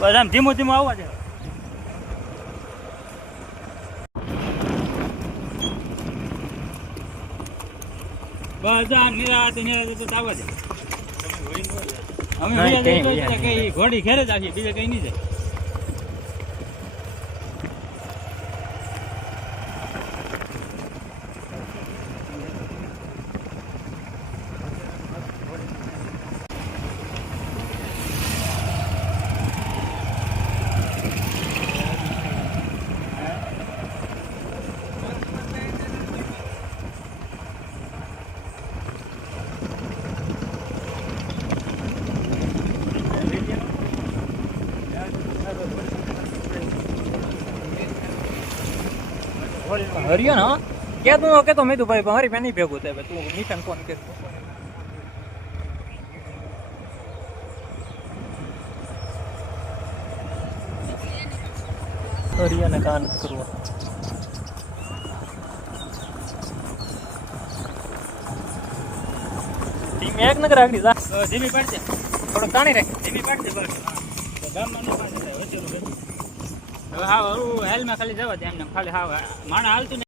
બસ આમ ધીમું ધીમું આવવા દે. બસ આ નિરાતે તો આવવા દે. અમે કઈ ઘોડી ઘેરે જ આવીએ, બીજે કઈ નહીં જાય. હરિયો ને કે તું કેતો મેં તું ભાઈ મારી બેન ભેગું થાય તું નિશાન કોણ કે હરિયાને કાન કરવા ધીમી એક નગર આગળ જા ધીમી પડશે, થોડો તાણી રાખ ધીમી પડશે. બસ ગામમાં નહીં પાડે. હવે હા હેલમાં ખાલી જવા દે એમને, ખાલી હા માણા હાલતું